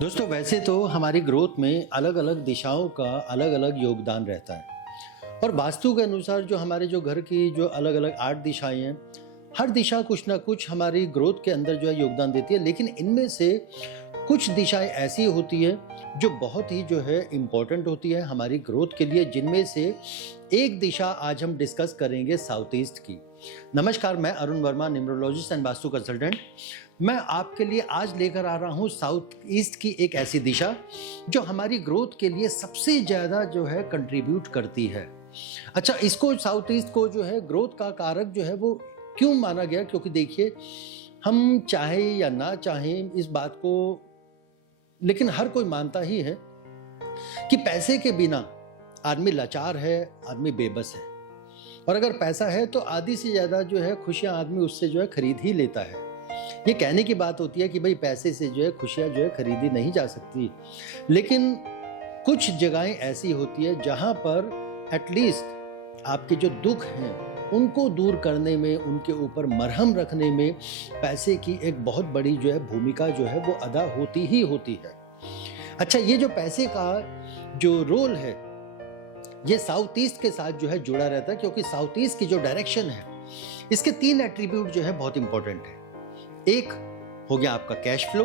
दोस्तों वैसे तो हमारी ग्रोथ में अलग अलग दिशाओं का अलग अलग योगदान रहता है और वास्तु के अनुसार जो हमारे जो घर की जो अलग अलग 8 दिशाएं हैं, हर दिशा कुछ ना कुछ हमारी ग्रोथ के अंदर जो है योगदान देती है। लेकिन इनमें से कुछ दिशाएं ऐसी होती है जो बहुत ही जो है इम्पोर्टेंट होती है हमारी ग्रोथ के लिए, जिनमें से एक दिशा आज हम डिस्कस करेंगे साउथ ईस्ट की। नमस्कार, मैं Arun Verma, numerologist and vastu consultant. मैं आपके लिए आज लेकर आ रहा हूँ साउथ ईस्ट की एक ऐसी दिशा जो हमारी ग्रोथ के लिए सबसे ज़्यादा जो है कंट्रीब्यूट करती है। अच्छा, इसको साउथ ईस्ट को जो है ग्रोथ का कारक जो है वो क्यों माना गया? क्योंकि देखिए, हम चाहे या ना चाहें इस बात को, लेकिन हर कोई मानता ही है कि पैसे के बिना आदमी लाचार है, आदमी बेबस है। और अगर पैसा है तो आधी से ज़्यादा जो है खुशियाँ आदमी उससे जो है खरीद ही लेता है। ये कहने की बात होती है कि भाई पैसे से जो है खुशियाँ जो है खरीदी नहीं जा सकती, लेकिन कुछ जगहें ऐसी होती है जहाँ पर एटलीस्ट आपके जो दुख हैं उनको दूर करने में, उनके ऊपर मरहम रखने में पैसे की एक बहुत बड़ी जो है भूमिका जो है वो अदा होती ही होती है। अच्छा, ये जो पैसे का जो रोल है ये साउथ ईस्ट के साथ जो है जुड़ा रहता है, क्योंकि साउथ ईस्ट की जो डायरेक्शन है इसके 3 एट्रीब्यूट जो है बहुत इंपॉर्टेंट है। एक हो गया आपका कैश फ्लो,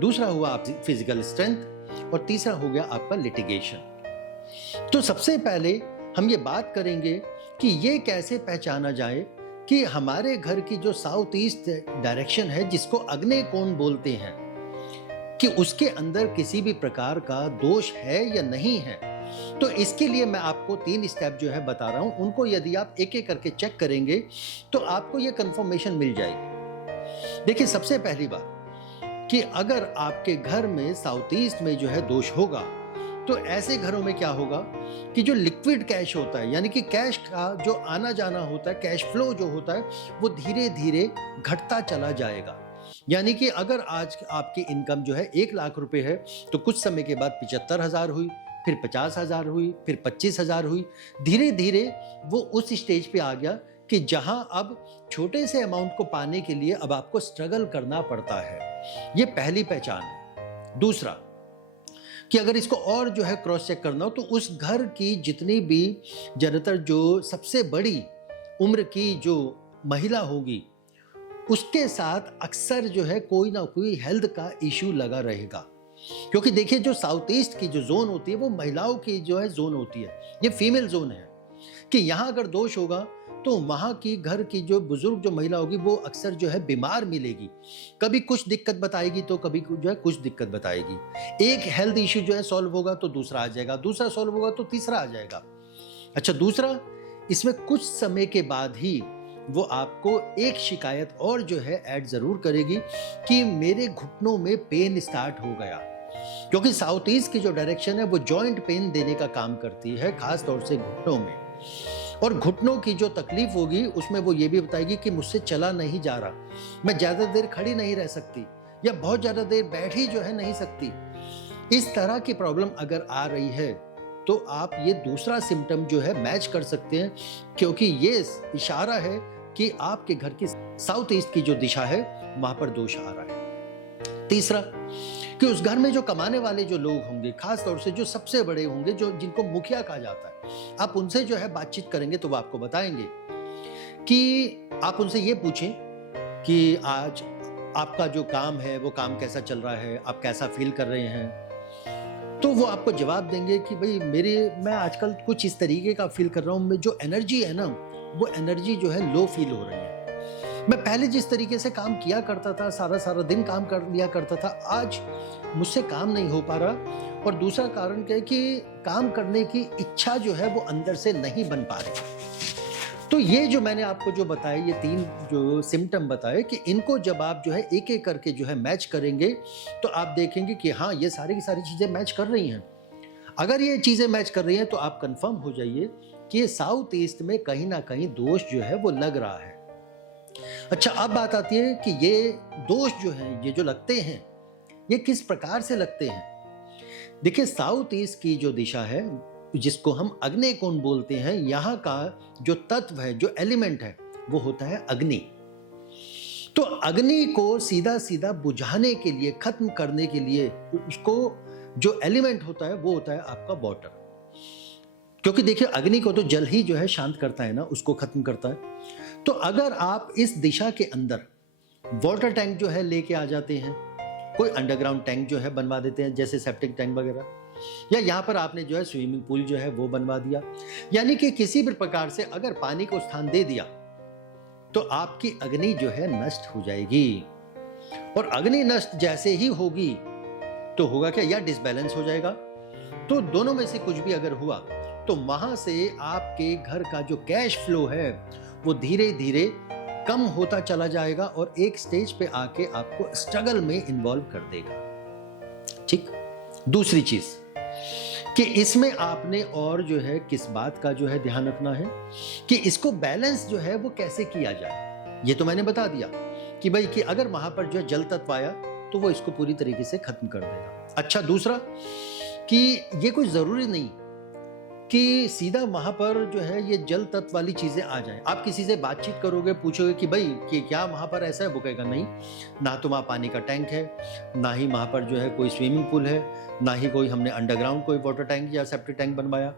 दूसरा हुआ आपकी फिजिकल स्ट्रेंथ और तीसरा हो गया आपका लिटिगेशन। तो सबसे पहले हम ये बात करेंगे कि ये कैसे पहचाना जाए कि हमारे घर की जो साउथ ईस्ट डायरेक्शन है, जिसको आग्नेय कोण बोलते हैं, कि उसके अंदर किसी भी प्रकार का दोष है या नहीं है। तो इसके लिए मैं आपको 3 स्टेप जो है बता रहा हूं, उनको यदि आप एक एक करके चेक करेंगे तो आपको ये कंफर्मेशन मिल जाएगी। देखिए, सबसे पहली बात कि अगर आपके घर में साउथ ईस्ट में जो है दोष होगा तो ऐसे घरों में क्या होगा कि जो लिक्विड कैश होता है, यानी कि कैश का जो आना जाना होता है, कैश फ्लो जो होता है, वो धीरे धीरे घटता चला जाएगा। यानी कि अगर आज आपकी इनकम जो है 1 लाख रुपए है तो कुछ समय के बाद 75,000 हुई, फिर 50,000 हुई, फिर 25,000 हुई। धीरे धीरे वो उस स्टेज पे आ गया कि जहां अब छोटे से अमाउंट को पाने के लिए अब आपको स्ट्रगल करना पड़ता है। ये पहली पहचान है। दूसरा कि अगर इसको और जो है क्रॉस चेक करना हो तो उस घर की जितनी भी ज़्यादातर जो सबसे बड़ी उम्र की जो महिला होगी उसके साथ अक्सर जो है कोई ना कोई हेल्थ का इश्यू लगा रहेगा। क्योंकि देखिए, जो साउथ ईस्ट की जो जोन होती है वो महिलाओं की जो है जोन होती है, ये फीमेल जोन है, कि यहाँ अगर दोष होगा तो वहाँ की घर की जो बुजुर्ग जो महिला होगी वो अक्सर जो है बीमार मिलेगी। कभी कुछ दिक्कत बताएगी तो कभी जो है कुछ दिक्कत बताएगी। एक हेल्थ इश्यू जो है सॉल्व होगा तो दूसरा आ जाएगा, दूसरा सॉल्व होगा तो तीसरा आ जाएगा। अच्छा, दूसरा, इसमें कुछ समय के बाद ही वो आपको एक शिकायत और जो है ऐड जरूर करेगी कि मेरे घुटनों में पेन स्टार्ट हो गया। क्योंकि साउथ ईस्ट की जो डायरेक्शन है वो जॉइंट पेन देने का काम करती है, खास तौर से घुटनों में। और घुटनों की जो तकलीफ होगी उसमें वो ये भी बताएगी कि मुझसे चला नहीं जा रहा, मैं ज्यादा देर खड़ी नहीं रह सकती या बहुत ज्यादा देर बैठी जो है नहीं सकती। इस तरह की प्रॉब्लम अगर आ रही है तो आप ये दूसरा सिम्टम जो है मैच कर सकते हैं, क्योंकि ये इशारा है कि आपके घर की साउथ ईस्ट की जो दिशा है वहां पर दोष आ रहा है। तीसरा, कि उस घर में जो कमाने वाले जो लोग होंगे, खास तौर से जो सबसे बड़े होंगे, जो जिनको मुखिया कहा जाता है, आप उनसे जो है बातचीत करेंगे तो वो आपको बताएंगे कि आप उनसे ये पूछें कि आज आपका जो काम है वो काम कैसा चल रहा है, आप कैसा फील कर रहे हैं। तो वो आपको जवाब देंगे कि भाई मैं आजकल कुछ इस तरीके का फील कर रहा हूँ, जो एनर्जी है ना वो एनर्जी जो है लो फील हो रही है। मैं पहले जिस तरीके से काम किया करता था, सारा सारा दिन काम कर लिया करता था, आज मुझसे काम नहीं हो पा रहा। और दूसरा कारण क्या है कि काम करने की इच्छा जो है वो अंदर से नहीं बन पा रही। तो ये जो मैंने आपको जो बताए, ये 3 जो सिम्टम बताए, कि इनको जब आप जो है एक एक करके जो है मैच करेंगे तो आप देखेंगे कि हाँ, ये सारी की सारी चीज़ें मैच कर रही हैं। अगर ये चीज़ें मैच कर रही हैं तो आप कंफर्म हो जाइए कि ये साउथ ईस्ट में कहीं ना कहीं दोष जो है वो लग रहा है। अच्छा, अब बात आती है कि ये दोष जो है, ये जो लगते हैं, ये किस प्रकार से लगते हैं। देखिए, साउथ ईस्ट की जो दिशा है जिसको हम आग्नेय कोण बोलते हैं, यहाँ का जो तत्व है, जो एलिमेंट है, वो होता है अग्नि। तो अग्नि को सीधा सीधा बुझाने के लिए, खत्म करने के लिए, उसको जो एलिमेंट होता है वो होता है आपका वाटर। क्योंकि देखिए अग्नि को तो जल ही जो है शांत करता है ना, उसको खत्म करता है। तो अगर आप इस दिशा के अंदर वाटर टैंक जो है लेके आ जाते हैं, कोई अंडरग्राउंड टैंक जो है बनवा देते हैं, जैसे सेप्टिक टैंक वगैरह, या यहाँ पर आपने जो है स्विमिंग पूल जो है वो बनवा दिया, यानी कि किसी भी प्रकार से अगर पानी को स्थान दे दिया तो आपकी अग्नि जो है नष्ट हो जाएगी। और अग्नि नष्ट जैसे ही होगी तो होगा क्या, या डिसबैलेंस हो जाएगा। तो दोनों में से कुछ भी अगर हुआ तो वहां से आपके घर का जो कैश फ्लो है वो धीरे धीरे कम होता चला जाएगा और एक स्टेज पे आके आपको स्ट्रगल में इन्वॉल्व कर देगा। ठीक। दूसरी चीज कि इसमें आपने और जो है किस बात का जो है ध्यान रखना है कि इसको बैलेंस जो है वो कैसे किया जाए। ये तो मैंने बता दिया कि भाई कि अगर वहां पर जो है जल तत्व आया तो वो इसको पूरी तरीके से खत्म कर देगा। अच्छा, दूसरा कि ये कोई जरूरी नहीं कि सीधा वहां पर जो है ये जल तत्व वाली चीजें आ जाएं। आप किसी से बातचीत करोगे, पूछोगे कि भाई कि क्या वहां पर ऐसा है, वो कहेगा नहीं, ना तो वहां पानी का टैंक है, ना ही वहां पर जो है कोई स्विमिंग पूल है, ना ही कोई हमने अंडरग्राउंड कोई वाटर टैंक या सेप्टिक टैंक बनवाया।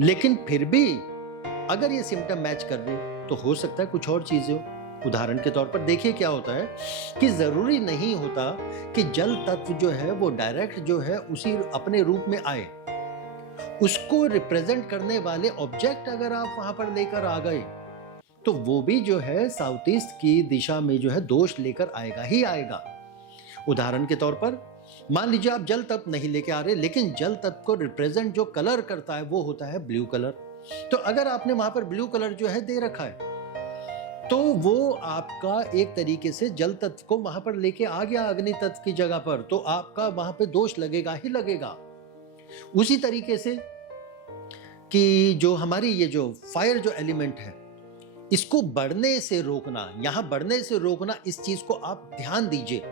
लेकिन फिर भी अगर ये सिम्टम मैच कर रहे तो हो सकता है कुछ और चीजें हो। उदाहरण के तौर पर देखिए क्या होता है कि जरूरी नहीं होता कि जल तत्व जो है वो डायरेक्ट जो है उसी अपने रूप में आए। उसको रिप्रेजेंट करने वाले ऑब्जेक्ट अगर आप वहां पर लेकर आ गए तो वो भी जो है साउथ ईस्ट की दिशा में जो है दोष लेकर आएगा ही आएगा। उदाहरण के तौर पर मान लीजिए आप जल तत्व नहीं लेके आ रहे, लेकिन जल तत्व को रिप्रेजेंट जो कलर करता है वो होता है ब्लू कलर। तो अगर आपने वहां पर ब्लू कलर जो है दे रखा है तो वो आपका एक तरीके से जल तत्व को वहां पर लेके आ गया अग्नि तत्व की जगह पर, तो आपका वहां पे दोष लगेगा ही लगेगा। उसी तरीके से कि जो हमारी ये जो फायर जो एलिमेंट है इसको बढ़ने से रोकना, यहां बढ़ने से रोकना, इस चीज को आप ध्यान दीजिए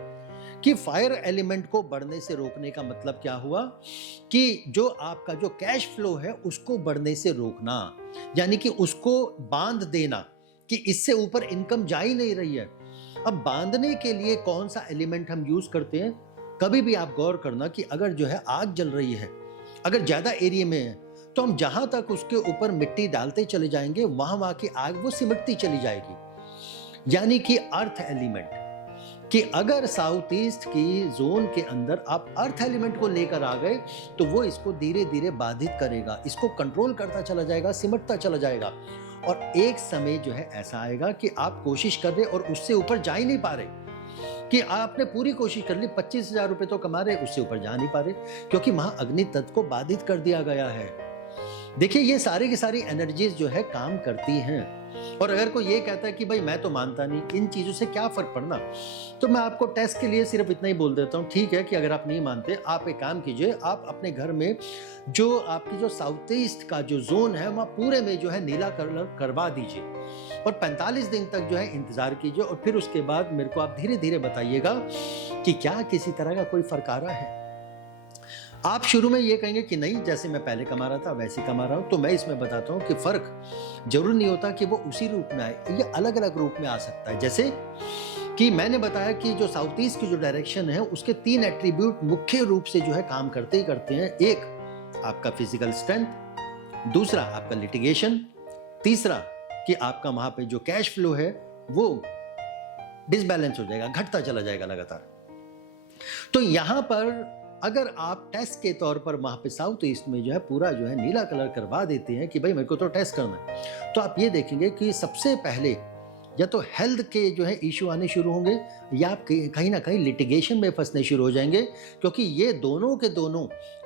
कि फायर एलिमेंट को बढ़ने से रोकने का मतलब क्या हुआ कि जो आपका जो कैश फ्लो है उसको बढ़ने से रोकना, यानी कि उसको बांध देना कि इससे ऊपर इनकम जा ही नहीं रही है। अब बांधने के लिए कौन सा एलिमेंट हम यूज करते हैं, कभी भी आप गौर करना कि अगर जो है आग जल रही है, अगर ज्यादा एरिया में है तो हम जहां तक उसके ऊपर मिट्टी डालते चले जाएंगे वहां की आग वो सिमटती चली जाएगी। यानी कि अर्थ एलिमेंट, कि अगर साउथ ईस्ट की जोन के अंदर आप अर्थ एलिमेंट को लेकर आ गए तो वो इसको धीरे धीरे बाधित करेगा, इसको कंट्रोल करता चला जाएगा, सिमटता चला जाएगा। और एक समय जो है ऐसा आएगा कि आप कोशिश कर रहे और उससे ऊपर जा ही नहीं पा रहे, कि आपने पूरी कोशिश कर ली, 25,000 रुपए तो कमा रहे, उससे ऊपर जा नहीं पा रहे क्योंकि वहां अग्नि तत्व को बाधित कर दिया गया है। देखिए ये सारी की सारी एनर्जीज जो है काम करती हैं। और अगर कोई ये कहता है कि भाई मैं तो मानता नहीं, इन चीजों से क्या फर्क पड़ना, तो मैं आपको टेस्ट के लिए सिर्फ इतना ही बोल देता हूँ। ठीक है कि अगर आप नहीं मानते, आप एक काम कीजिए, आप अपने घर में जो आपकी जो साउथ ईस्ट का जो जोन है वहाँ पूरे में जो है नीला कलर करवा दीजिए और 45 दिन तक जो है इंतजार कीजिए और फिर उसके बाद मेरे को आप धीरे धीरे बताइएगा कि क्या किसी तरह का कोई फर्क आ रहा है। आप शुरू में ये कहेंगे कि नहीं, जैसे मैं पहले कमा रहा था वैसे कमा रहा हूं, तो मैं इसमें बताता हूं कि फर्क जरूर नहीं होता कि वो उसी रूप में आए, ये अलग अलग रूप में आ सकता है। जैसे कि मैंने बताया कि जो साउथ ईस्ट की जो डायरेक्शन है उसके 3 एट्रीब्यूट मुख्य रूप से जो है काम करते ही करते हैं। एक आपका फिजिकल स्ट्रेंथ, दूसरा आपका लिटिगेशन, तीसरा कि आपका वहां पे जो कैश फ्लो है वो डिसबैलेंस हो जाएगा, घटता चला जाएगा लगातार। तो यहां पर अगर आप टेस्ट के तौर पर वहां पे साउथ ईस्ट में जो है पूरा जो है नीला कलर करवा देते हैं कि भाई मेरे को तो टेस्ट करना है, तो आप ये देखेंगे कि सबसे पहले या तो हेल्थ के जो है इशू आने शुरू होंगे या आप कहीं ना कहीं लिटिगेशन में फंसने शुरू हो जाएंगे, क्योंकि ये दोनों के दोनों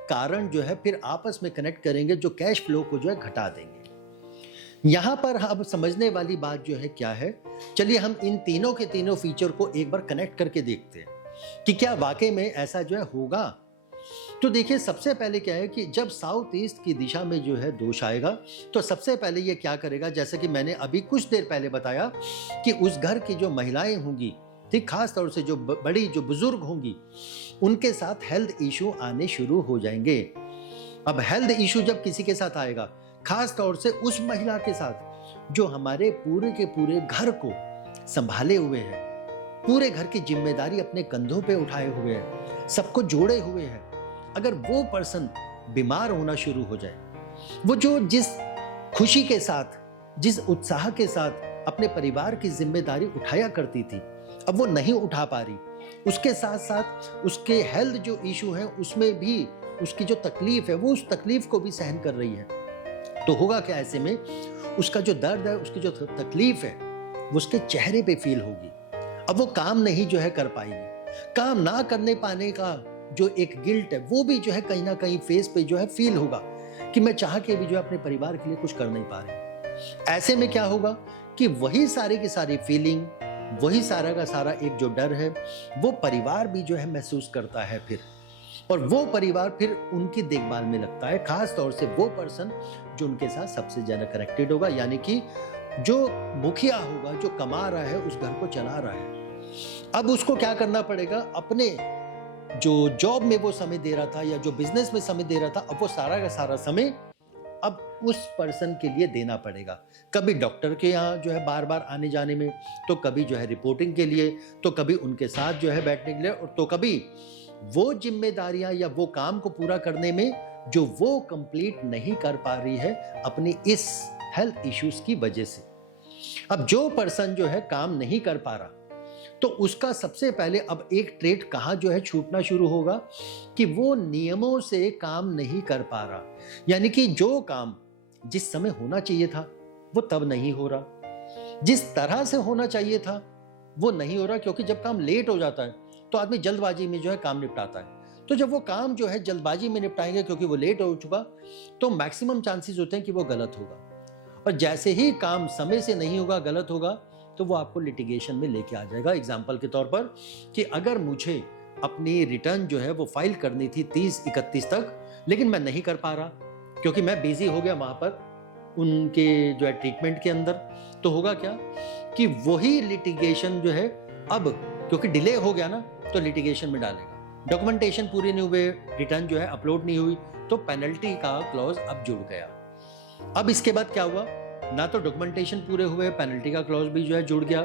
कारण जो है फिर आपस में कनेक्ट करेंगे, जो कैश फ्लो को जो है घटा देंगे। यहां पर अब समझने वाली बात जो है क्या है, चलिए हम इन तीनों के तीनों फीचर को एक बार कनेक्ट करके देखते हैं कि क्या वाकई में ऐसा जो है होगा। तो देखिए सबसे पहले क्या है कि जब साउथ ईस्ट की दिशा में जो है दोष आएगा तो सबसे पहले ये क्या करेगा, जैसे कि मैंने अभी कुछ देर पहले बताया कि उस घर की जो महिलाएं होंगी, ठीक, खास तौर से जो बड़ी जो बुजुर्ग होंगी, उनके साथ हेल्थ इशू आने शुरू हो जाएंगे। अब हेल्थ इशू जब किसी के साथ आएगा, खास तौर से उस महिला के साथ जो हमारे पूरे के पूरे घर को संभाले हुए है, पूरे घर की जिम्मेदारी अपने कंधों पे उठाए हुए है, सबको जोड़े हुए है, अगर वो पर्सन बीमार होना शुरू हो जाए, वो जो जिस खुशी के साथ, जिस उत्साह के साथ अपने परिवार की जिम्मेदारी उठाया करती थी, अब वो नहीं उठा पा रही, उसके साथ साथ उसके हेल्थ जो इशू है उसमें भी उसकी जो तकलीफ है वो उस तकलीफ को भी सहन कर रही है, तो होगा क्या ऐसे में, उसका जो दर्द है, उसकी जो तकलीफ है वो उसके चेहरे पे फील होगी। अब वो काम नहीं जो है कर पाएगी, काम ना करने पाने का जो एक गिल्ट है वो भी जो है कहीं ना कहीं फेस पे जो है फील होगा कि मैं चाह के भी जो है अपने परिवार के लिए कुछ कर नहीं पा रही। ऐसे में क्या होगा कि वही सारी की सारी फीलिंग, वही सारा का सारा एक जो डर है वो परिवार भी जो है महसूस करता है फिर, और वो परिवार फिर उनकी देखभाल में लगता है, खास तौर से वो पर्सन जो उनके साथ सबसे ज्यादा कनेक्टेड होगा, यानी कि जो मुखिया होगा, जो कमा रहा है, उस घर को चला रहा है। अब उसको क्या करना पड़ेगा, अपने जो जॉब में वो समय दे रहा था या जो बिजनेस में समय दे रहा था, अब वो सारा का सारा समय अब उस पर्सन के लिए देना पड़ेगा। कभी डॉक्टर के यहाँ जो है बार बार आने जाने में, तो कभी जो है रिपोर्टिंग के लिए, तो कभी उनके साथ जो है बैठने के लिए, और तो कभी वो जिम्मेदारियां या वो काम को पूरा करने में जो वो कंप्लीट नहीं कर पा रही है अपनी इस हेल्थ इश्यूज की वजह से। अब जो पर्सन जो है काम नहीं कर पा रहा, तो उसका सबसे पहले अब एक ट्रेट कहाँ जो है छूटना शुरू होगा कि वो नियमों से काम नहीं कर पा रहा, यानी कि जो काम जिस समय होना चाहिए था वो तब नहीं हो रहा, जिस तरह से होना चाहिए था वो नहीं हो रहा, क्योंकि जब काम लेट हो जाता है तो आदमी जल्दबाजी में जो है काम निपटाता है, तो जब वो काम जो है जल्दबाजी में निपटाएंगे क्योंकि वो लेट हो चुका, तो मैक्सिमम चांसेस होते हैं कि वो गलत होगा, और जैसे ही काम समय से नहीं होगा, गलत होगा, तो वो आपको लिटिगेशन में लेके आ जाएगा। एग्जाम्पल के तौर पर कि अगर मुझे अपनी रिटर्न जो है वो फाइल करनी थी 30-31 तक, लेकिन मैं नहीं कर पा रहा क्योंकि मैं बिजी हो गया वहां पर उनके जो है ट्रीटमेंट के अंदर, तो होगा क्या कि वही लिटिगेशन जो है अब क्योंकि डिले हो गया ना, तो लिटिगेशन में डालेगा। डॉक्यूमेंटेशन पूरी नहीं हुए, रिटर्न जो है अपलोड नहीं हुई, तो पेनल्टी का क्लॉज अब जुड़ गया। अब इसके बाद क्या हुआ, ना तो डॉक्यूमेंटेशन पूरे हुए, पेनल्टी का क्लॉज भी जो है जुड़ गया।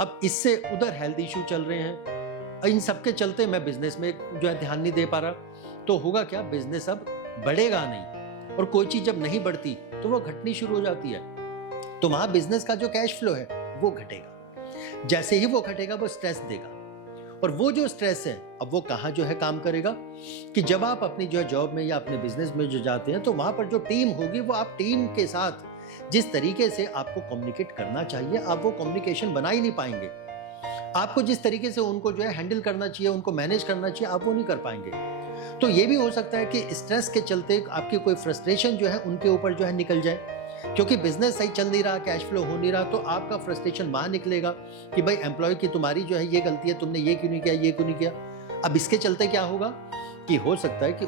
अब इससे उधर हेल्थ इशू चल रहे हैं, इन सब के चलते मैं बिजनेस में जो है ध्यान नहीं दे पा रहा, तो होगा क्या, बिजनेस अब बढ़ेगा नहीं, और कोई चीज जब नहीं बढ़ती तो वो घटनी शुरू हो जाती है, तो वहां बिजनेस का जो कैश फ्लो है वो घटेगा। जैसे ही वो घटेगा वो स्ट्रेस देगा, और वो जो स्ट्रेस है अब वो कहाँ जो है काम करेगा कि जब आप अपनी जो है जॉब में या अपने बिजनेस में जो जाते हैं, तो वहां पर जो टीम होगी वो आप टीम के साथ जिस तरीके से आपको कम्युनिकेट करना चाहिए आप वो कम्युनिकेशन बना ही नहीं पाएंगे। आपको जिस तरीके से उनको जो है हैंडल करना चाहिए, उनको मैनेज करना चाहिए, आप वो नहीं कर पाएंगे। तो ये भी हो सकता है कि स्ट्रेस के चलते आपकी कोई फ्रस्ट्रेशन जो है उनके ऊपर जो है निकल जाए, क्योंकि बिजनेस सही चल नहीं रहा, कैश फ्लो हो नहीं रहा, तो आपका फ्रस्ट्रेशन वहां निकलेगा कि भाई एम्प्लॉय की तुम्हारी जो है ये गलती है, तुमने ये क्यों नहीं किया, ये क्यों नहीं किया। अब इसके चलते क्या होगा कि हो सकता है कि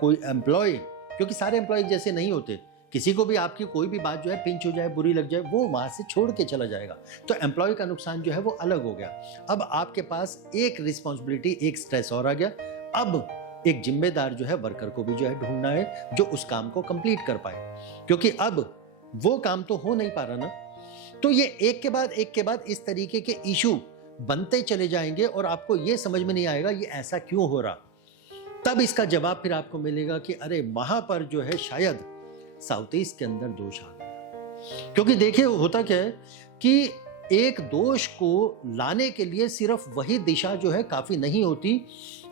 कोई एम्प्लॉय, क्योंकि सारे एम्प्लॉय जैसे नहीं होते, किसी को भी आपकी कोई भी बात जो है पिंच हो जाए, बुरी लग जाए, वो वहां से छोड़ के चला जाएगा, तो एम्प्लॉय का नुकसान जो है वो अलग हो गया। अब आपके पास एक रिस्पॉन्सिबिलिटी, एक स्ट्रेस और आ गया। अब एक जिम्मेदार जो है वर्कर को भी जो है ढूंढना है जो उस काम को कंप्लीट कर पाए, क्योंकि अब वो काम तो हो नहीं पा रहा ना। तो ये एक के बाद इस तरीके के इशू बनते चले जाएंगे और आपको ये समझ में नहीं आएगा ये ऐसा क्यों हो रहा। तब इसका जवाब फिर आपको मिलेगा कि अरे वहां पर जो है शायद साउथ ईस्ट के अंदर दोष आ गया। क्योंकि देखिए होता क्या है कि एक दोष को लाने के लिए सिर्फ वही दिशा जो है काफी नहीं होती,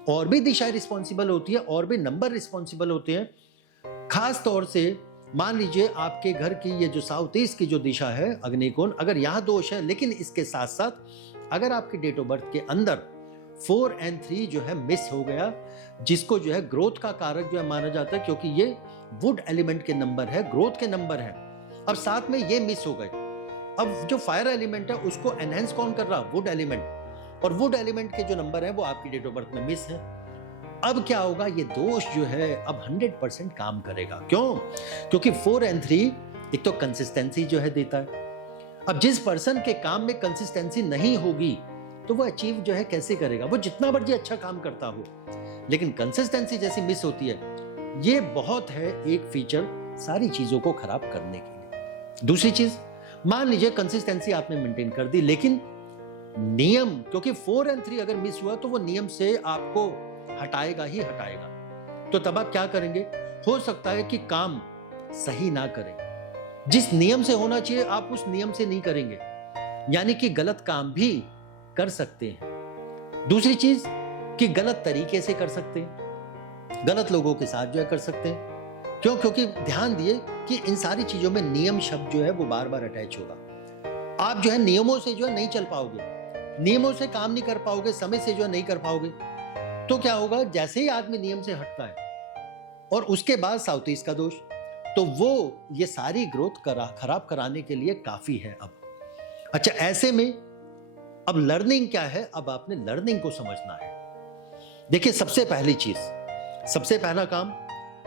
और भी दिशा रिस्पॉन्सिबल होती है, और भी नंबर रिस्पॉन्सिबल होते हैं। खास तौर से मान लीजिए आपके घर की ये जो साउथ ईस्ट की जो दिशा है अग्निकोण, अगर यहाँ दोष है, लेकिन इसके साथ साथ अगर आपकी डेट ऑफ बर्थ के अंदर 4 और 3 जो है मिस हो गया, जिसको जो है ग्रोथ का कारक जो है माना जाता है, क्योंकि ये वुड एलिमेंट के नंबर है, ग्रोथ के नंबर है। अब साथ में ये मिस हो गए, अब जो फायर एलिमेंट है उसको एनहेंस कौन कर रहा, वुड एलिमेंट, और वुड एलिमेंट के जो नंबर है वो आपकी डेट ऑफ बर्थ में मिस है। अब क्या होगा, ये दोष जो है अब 100% काम करेगा। क्यों? क्योंकि 4 और 3 एक तो कंसिस्टेंसी जो है देता है। अब जिस पर्सन के काम में कंसिस्टेंसी नहीं होगी तो वो अचीव जो है कैसे करेगा, वो जितना मर्जी अच्छा काम करता हो, लेकिन कंसिस्टेंसी जैसी मिस होती है, ये बहुत है एक फीचर सारी चीजों को खराब करने के लिए। दूसरी चीज, मान लीजिए कंसिस्टेंसी आपने मेंटेन कर दी, लेकिन नियम, क्योंकि 4 और 3 अगर मिस हुआ तो वो नियम से आपको हटाएगा ही हटाएगा। तो तब आप क्या करेंगे? हो सकता है कि काम सही ना करें, जिस नियम से होना चाहिए आप उस नियम से नहीं करेंगे, यानी कि गलत काम भी कर सकते हैं। दूसरी चीज कि गलत तरीके से कर सकते हैं, गलत लोगों के साथ जो है कर सकते हैं। क्यों? क्योंकि ध्यान दिए कि इन सारी चीजों में नियम शब्द जो है वो बार बार अटैच होगा। आप जो है नियमों से जो है नहीं चल पाओगे, नियमों से काम नहीं कर पाओगे, समय से जो है नहीं कर पाओगे। तो क्या होगा? जैसे ही आदमी नियम से हटता है और उसके बाद साउथ ईस्ट का दोष, तो वो ये सारी ग्रोथ खराब कराने के लिए काफी है अब। अच्छा, ऐसे में अब लर्निंग क्या है? अब आपने लर्निंग को समझना है। देखिए, सबसे पहली चीज, सबसे पहला काम,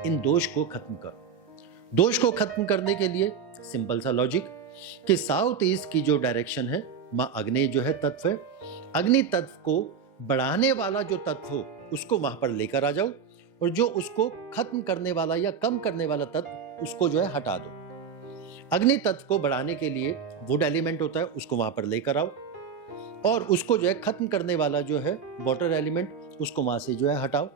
इन दोष को खत्म करो। दोष को खत्म करने के लिए सिंपल सा लॉजिक कि साउथ ईस्ट की जो डायरेक्शन है, मां अग्नि जो है तत्व है, अग्नि तत्व को बढ़ाने वाला जो तत्व हो उसको वहां पर लेकर आ जाओ, और जो उसको खत्म करने वाला या कम करने वाला तत्व उसको जो है हटा दो। अग्नि तत्व को बढ़ाने के लिए वुड एलिमेंट होता है, उसको वहां पर लेकर आओ, और उसको जो है खत्म करने वाला जो है वाटर एलिमेंट, उसको वहां से जो है हटाओ।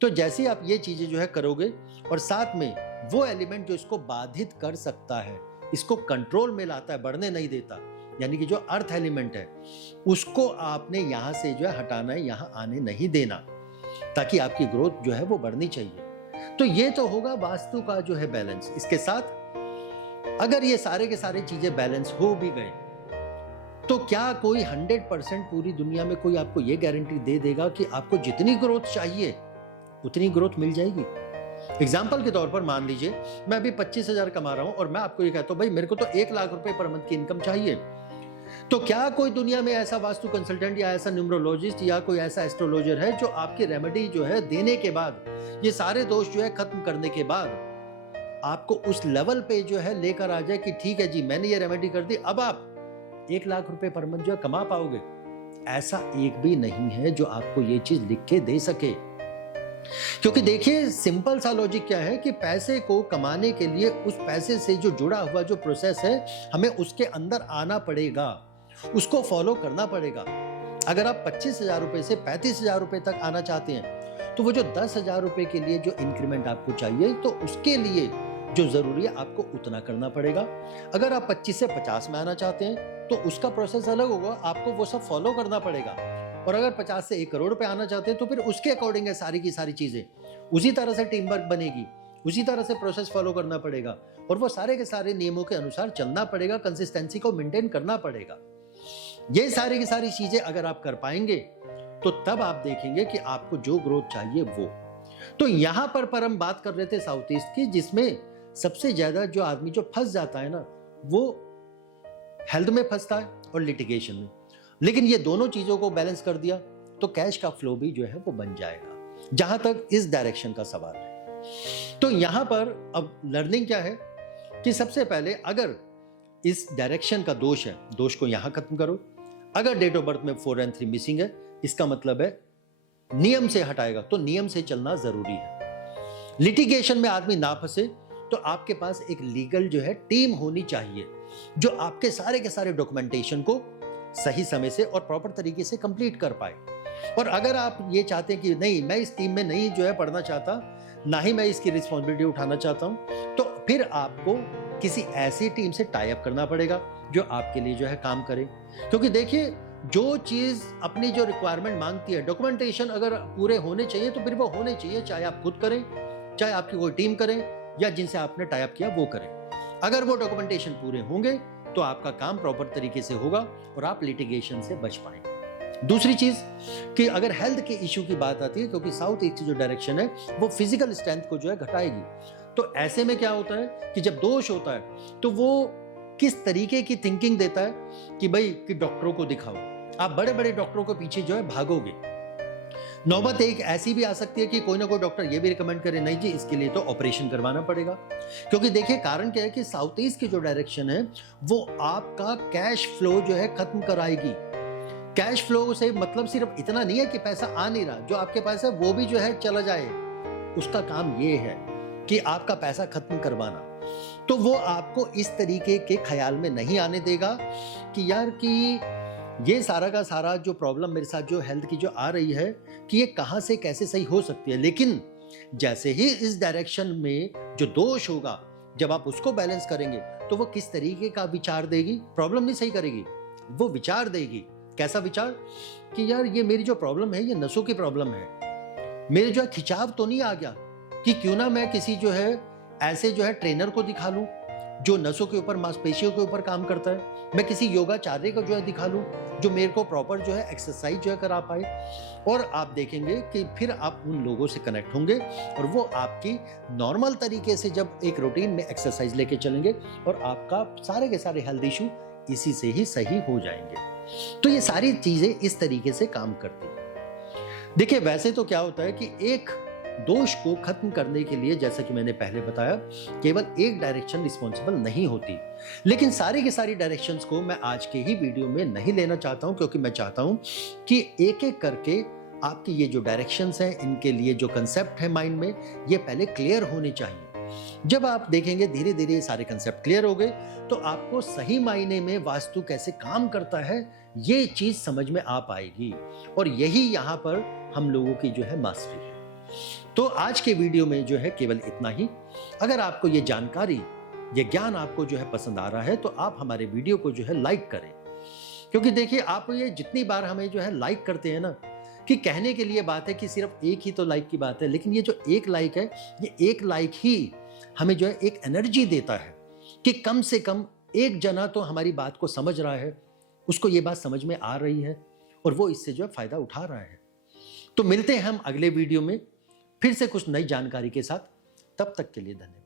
तो जैसे आप ये चीजें जो है करोगे, और साथ में वो एलिमेंट जो इसको बाधित कर सकता है, इसको कंट्रोल में लाता है, बढ़ने नहीं देता, यानी कि जो अर्थ एलिमेंट है उसको आपने यहां से जो है हटाना है, यहां आने नहीं देना, ताकि आपकी ग्रोथ जो है वो बढ़नी चाहिए। तो ये तो होगा वास्तु का जो है बैलेंस। इसके साथ अगर ये सारे के सारे चीजें बैलेंस हो भी गए, तो क्या कोई 100% पूरी दुनिया में कोई आपको ये गारंटी दे देगा कि आपको जितनी ग्रोथ चाहिए उतनी ग्रोथ मिल जाएगी? एग्जाम्पल के तौर पर मान लीजिए मैं अभी 25,000 कमा रहा हूं और मैं आपको ये कहता हूं भाई मेरे को तो 1 लाख रुपए पर मंथ की इनकम चाहिए, तो क्या कोई दुनिया में ऐसा वास्तु कंसल्टेंट या ऐसा न्यूमरोलॉजिस्ट या कोई ऐसा एस्ट्रोलॉजर है जो आपकी रेमेडी जो है देने के बाद, ये सारे दोष जो है खत्म करने के बाद आपको उस लेवल पे जो है लेकर आ जाए कि ठीक है जी, मैंने ये रेमेडी कर दी, अब आप 1 लाख रुपए पर मंथ जो है कमा पाओगे? ऐसा एक भी नहीं है जो आपको ये चीज लिख के दे सके। क्योंकि देखिए, सिंपल सा लॉजिक क्या है कि पैसे को कमाने के लिए उस पैसे से जो जुड़ा हुआ जो प्रोसेस है, हमें उसके अंदर आना पड़ेगा, उसको फॉलो करना पड़ेगा। अगर आप 25,000 रुपए से 35,000 रुपए तक आना चाहते हैं, तो वो जो 10,000 रुपए के लिए जो इंक्रीमेंट आपको चाहिए, तो उसके लिए जो जरूरी है आपको उतना करना पड़ेगा। अगर आप 25 से 50 में आना चाहते हैं तो उसका प्रोसेस अलग होगा, आपको वो सब फॉलो करना पड़ेगा। और अगर 50 से 1 करोड़ पे आना चाहते हैं तो फिर उसके अकॉर्डिंग है सारी की सारी चीजें, उसी तरह से टीम वर्क बनेगी, उसी तरह से प्रोसेस फॉलो करना पड़ेगा, और वो सारे के सारे नियमों के अनुसार चलना पड़ेगा, कंसिस्टेंसी को मेंटेन करना पड़ेगा। ये सारी की सारी चीजें अगर आप कर पाएंगे तो तब आप देखेंगे कि आपको जो ग्रोथ चाहिए वो। तो यहां पर हम बात कर रहे थे साउथ ईस्ट की, जिसमें सबसे ज्यादा जो आदमी जो फंस जाता है ना, वो हेल्थ में फंसता है और लिटिगेशन में। लेकिन ये दोनों चीजों को बैलेंस कर दिया तो कैश का फ्लो भी जो है वो बन जाएगा, जहां तक इस डायरेक्शन का सवाल है। तो यहां पर अब लर्निंग क्या है कि सबसे पहले अगर इस डायरेक्शन का दोष है, दोष को यहां खत्म करो। अगर डेट ऑफ बर्थ में 4 और 3 मिसिंग है, इसका मतलब है नियम से हटाएगा, तो नियम से चलना जरूरी है। लिटिगेशन में आदमी ना फंसे तो आपके पास एक लीगल जो है टीम होनी चाहिए, जो आपके सारे के सारे डॉक्यूमेंटेशन को सही समय से और प्रॉपर तरीके से कंप्लीट कर पाए। और अगर आप ये चाहते हैं कि नहीं, मैं इस टीम में नहीं जो है पढ़ना चाहता, ना ही मैं इसकी रिस्पॉन्सिबिलिटी उठाना चाहता हूं, तो फिर आपको किसी ऐसी टीम से टाई अप करना पड़ेगा जो आपके लिए जो है काम करे। क्योंकि देखिए, जो चीज अपनी जो रिक्वायरमेंट मांगती है, डॉक्यूमेंटेशन अगर पूरे होने चाहिए तो फिर वो होने चाहिए, चाहे आप खुद करें, चाहे आपकी कोई टीम करे, या जिनसे आपने टाई अप किया वो करें। अगर वो डॉक्यूमेंटेशन पूरे होंगे तो आपका काम प्रॉपर तरीके से होगा और आप लिटिगेशन से बच पाएंगे। दूसरी चीज कि अगर हेल्थ के इश्यू की बात आती है, क्योंकि साउथ ईस्ट की जो डायरेक्शन है वो फिजिकल स्ट्रेंथ को जो है घटाएगी, तो ऐसे में क्या होता है कि जब दोष होता है तो वो किस तरीके की थिंकिंग देता है कि भाई कि डॉक्टरों को दिखाओ, आप बड़े बड़े डॉक्टरों के पीछे जो है भागोगे। नौबत एक ऐसी भी आ सकती है कि कोई ना कोई डॉक्टर ये भी रिकमेंड करे, नहीं जी इसके लिए तो ऑपरेशन करवाना पड़ेगा। क्योंकि देखिए, कारण क्या है कि साउथ ईस्ट की जो डायरेक्शन है वो आपका कैश फ्लो जो है खत्म कराएगी। कैश फ्लो से मतलब सिर्फ इतना नहीं है कि पैसा आ नहीं रहा, जो आपके पास है वो भी जो है चला जाए, उसका काम ये है कि आपका पैसा खत्म करवाना। तो वो आपको इस तरीके के ख्याल में नहीं आने देगा कि यार कि ये सारा का सारा जो प्रॉब्लम मेरे साथ जो हेल्थ की जो आ रही है कि ये कहाँ से कैसे सही हो सकती है। लेकिन जैसे ही इस डायरेक्शन में जो दोष होगा, जब आप उसको बैलेंस करेंगे तो वो किस तरीके का विचार देगी, प्रॉब्लम नहीं सही करेगी, वो विचार देगी। कैसा विचार कि यार ये मेरी जो प्रॉब्लम है ये नसों की प्रॉब्लम है, मेरे जो है खिंचाव तो नहीं आ गया कि क्यों ना मैं किसी जो है ऐसे जो है ट्रेनर को दिखा लूं जो नसों के ऊपर मांसपेशियों के ऊपर काम करता है, मैं किसी योगाचार्य को जो है दिखा लूं जो मेरे को प्रॉपर जो है एक्सरसाइज जो है करा पाए। और आप देखेंगे कि फिर आप उन लोगों से कनेक्ट होंगे और वो आपकी नॉर्मल तरीके से जब एक रूटीन में एक्सरसाइज लेके चलेंगे और आपका सारे के सारे हेल्थ इशू इसी से ही सही हो जाएंगे। तो ये सारी चीजें इस तरीके से काम करती हैं। देखिए वैसे तो क्या होता है कि एक दोष को खत्म करने के लिए, जैसा कि मैंने पहले बताया, केवल एक डायरेक्शन रिस्पॉन्सिबल नहीं होती। लेकिन सारी की सारी डायरेक्शंस को मैं आज के ही वीडियो में नहीं लेना चाहता हूं, क्योंकि मैं चाहता हूं कि एक एक करके आपकी ये जो डायरेक्शंस हैं, इनके लिए जो कंसेप्ट है माइंड में, ये पहले क्लियर होने चाहिए। जब आप देखेंगे धीरे धीरे सारे कंसेप्ट क्लियर हो गए तो आपको सही मायने में वास्तु कैसे काम करता है ये चीज समझ में आ पाएगी। और यही यहाँ पर हम लोगों की जो है मास्टरी है। तो आज के वीडियो में जो है केवल इतना ही। अगर आपको ये जानकारी, ये ज्ञान आपको जो है पसंद आ रहा है तो आप हमारे वीडियो को जो है लाइक करें, क्योंकि देखिए आप ये जितनी बार हमें जो है लाइक करते हैं ना, कि कहने के लिए बात है कि सिर्फ एक ही तो लाइक की बात है, लेकिन ये जो एक लाइक है, ये एक लाइक ही हमें जो है एक एनर्जी देता है कि कम से कम एक जना तो हमारी बात को समझ रहा है, उसको ये बात समझ में आ रही है और वो इससे जो है फायदा उठा रहा है। तो मिलते हैं हम अगले वीडियो में फिर से कुछ नई जानकारी के साथ। तब तक के लिए धन्यवाद।